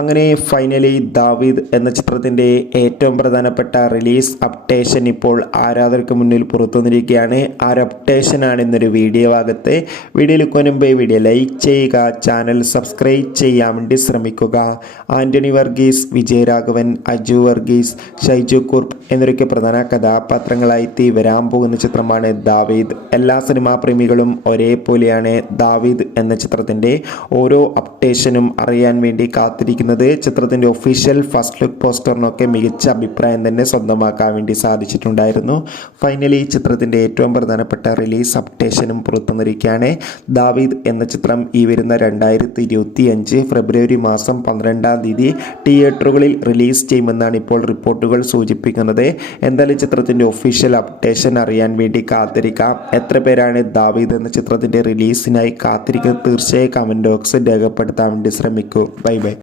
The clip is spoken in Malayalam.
അങ്ങനെ ഫൈനലി ദാവീദ് എന്ന ചിത്രത്തിൻ്റെ ഏറ്റവും പ്രധാനപ്പെട്ട റിലീസ് അപ്ഡേഷൻ ഇപ്പോൾ ആരാധകർക്ക് മുന്നിൽ പുറത്തുവന്നിരിക്കുകയാണ്. ആ ഒരു അപ്ഡേഷനാണ് ഇന്നൊരു വീഡിയോ ഭാഗത്ത്. വീഡിയോയിൽ മുൻപ് വീഡിയോ ലൈക്ക് ചെയ്യുക, ചാനൽ സബ്സ്ക്രൈബ് ചെയ്യാൻ വേണ്ടി ശ്രമിക്കുക. ആൻ്റണി വർഗീസ്, വിജയരാഘവൻ, അജു വർഗീസ്, ഷൈജു കുർപ്പ് എന്നൊക്കെ പ്രധാന കഥാപാത്രങ്ങളായി വരാൻ പോകുന്ന ചിത്രമാണ് ദാവീദ്. എല്ലാ സിനിമാ പ്രേമികളും ഒരേപോലെയാണ് ദാവീദ് എന്ന ചിത്രത്തിൻ്റെ ഓരോ അപ്ഡേഷനും അറിയാൻ വേണ്ടി കാത്തിരിക്കുന്നത്. ചിത്രത്തിൻ്റെ ഒഫീഷ്യൽ ഫസ്റ്റ് ലുക്ക് പോസ്റ്ററിനൊക്കെ മികച്ച അഭിപ്രായം തന്നെ സ്വന്തമാക്കാൻ വേണ്ടി സാധിച്ചിട്ടുണ്ടായിരുന്നു. ഫൈനലി ചിത്രത്തിൻ്റെ ഏറ്റവും പ്രധാനപ്പെട്ട റിലീസ് അപ്ഡേഷനും പുറത്തുവന്നിരിക്കുകയാണ്. ദാവീദ് എന്ന ചിത്രം ഈ വരുന്ന 2025 ഫെബ്രുവരി മാസം 12-ാം തീയതി തിയേറ്ററുകളിൽ റിലീസ് ചെയ്യുമെന്നാണ് ഇപ്പോൾ റിപ്പോർട്ടുകൾ സൂചിപ്പിക്കുന്നത്. എന്തായാലും ചിത്രത്തിൻ്റെ ഒഫീഷ്യൽ അപ്ഡേഷൻ അറിയാൻ വേണ്ടി കാത്തിരിക്കാം. എത്ര പേരാണ് ദാവീദ് എന്ന ചിത്രത്തിൻ്റെ റിലീസിനായി കാത്തിരിക്കുന്നത്? തീർച്ചയായും കമൻറ്റ് ബോക്സിൽ രേഖപ്പെടുത്താൻ വേണ്ടി ശ്രമിക്കൂ. Bye bye.